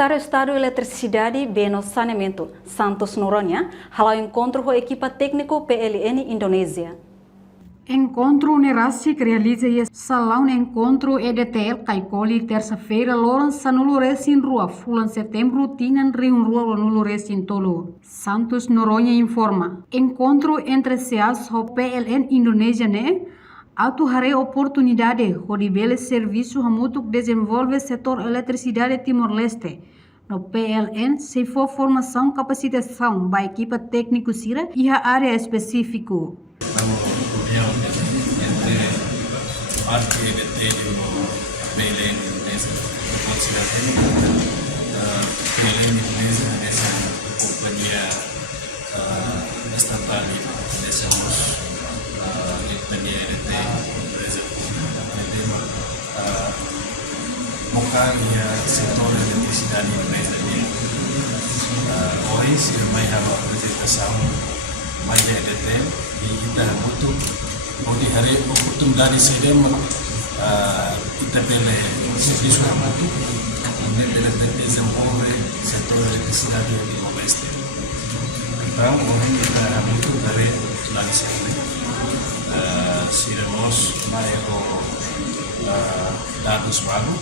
Secretário de Estado de Eletricidade e Saneamento, Santos Noronha, halou encontro com a equipa técnico PLN Indonésia. Encontro Nerasi que realiza o salão encontro EDTL Caicoli terça-feira loran sanulo resin rua fulan setembro tinan riun rua nulo resin tolo. Santos Noronha informa. Encontro entre SEAS e PLN Indonésia né auto hare oportunidade hodibele serviço hamutuk desenvolve setor eletricidade Timor-Leste. No PLN, se for formação capacitação by equipa técnico sira e a área específico. Entre parte EDT di PLN Indonesia, considerando PLN Indonesia es una compañía estatal di Indonesia, compañía EDT empresa pública, bukan ya sektor elektrisida di Indonesia ini. Hoy si may harap apresentação mais EDT e kita butuh di hari oportunidade sedema kita pele serviço butuh ini pele desenvolve setor eletricidade di Timor-Leste. Então hoje kita butuh dari oportunidade sedema siremos mais dados baru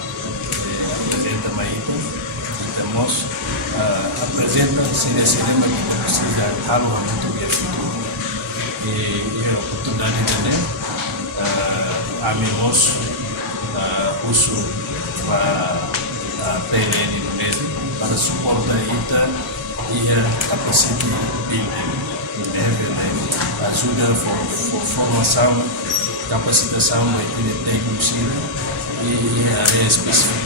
apresenta mais itu kita mos apresenta sedema kita precisa harus butuh dia itu e oportunidade também amigos uso para PLN Indonesia para suportar ita e a capacidade building ajuda formação capacitação da equipe técnica e área específica.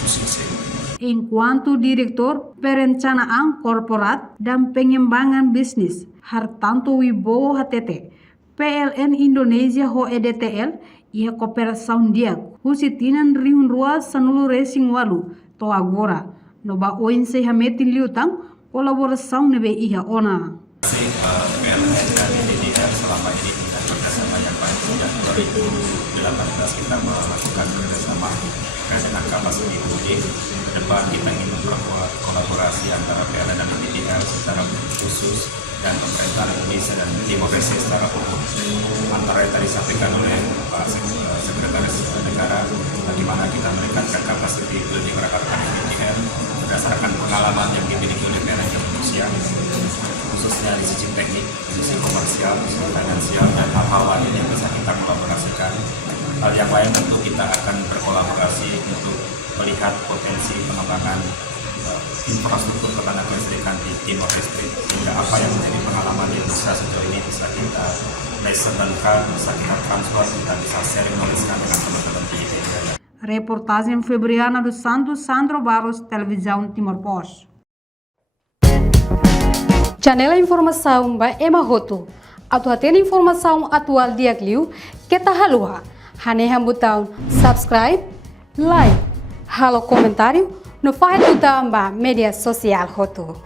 Enquanto Direktur Perencanaan Korporat dan Pengembangan Bisnis Hartanto Wibowo HTT, PLN Indonesia ho EDTL ia kooperação dia husitinan riun rua sanulu racing walu to agora no ba oin se hametin liutang kolaborasão nebe iha ona. PLN dan DDR selama ini kita bekerjasama yang baik. Sejak 2018 kita melakukan kerjasama dengan kapasitas building. Ke depan kita ingin memperkuat kolaborasi antara PLN dan DDR secara khusus dan pemerintah Indonesia dan Timor-Leste secara umum. Antara yang tadi disampaikan oleh Pak Sekretaris Negara, bagaimana kita meningkatkan kapasitas building rekan-rekan DDR berdasarkan pengalaman yang dimiliki oleh PLN Indonesia, khususnya di sisi teknik, di sisi komersial, di sisi finansial, dan hal-hal lain yang bisa kita kolaborasikan. Hal yang lain tentu kita akan berkolaborasi untuk melihat potensi pengembangan infrastruktur ketenaga listrikan di Timor-Leste, sehingga apa yang menjadi pengalaman di Indonesia sejauh ini bisa kita lesenkan, bisa kita transfer, kita bisa sharing knowledge dengan teman-teman di Indonesia. Reportagem Febriana dos Santos, Sandro Barros, Televisão Timor-Poste. Janela informação by Emma Roto. Atuatena informação atual dia Gliu, que tá halua. Hanehan botão subscribe, like, halo comentário, no faz botão ba media social Roto.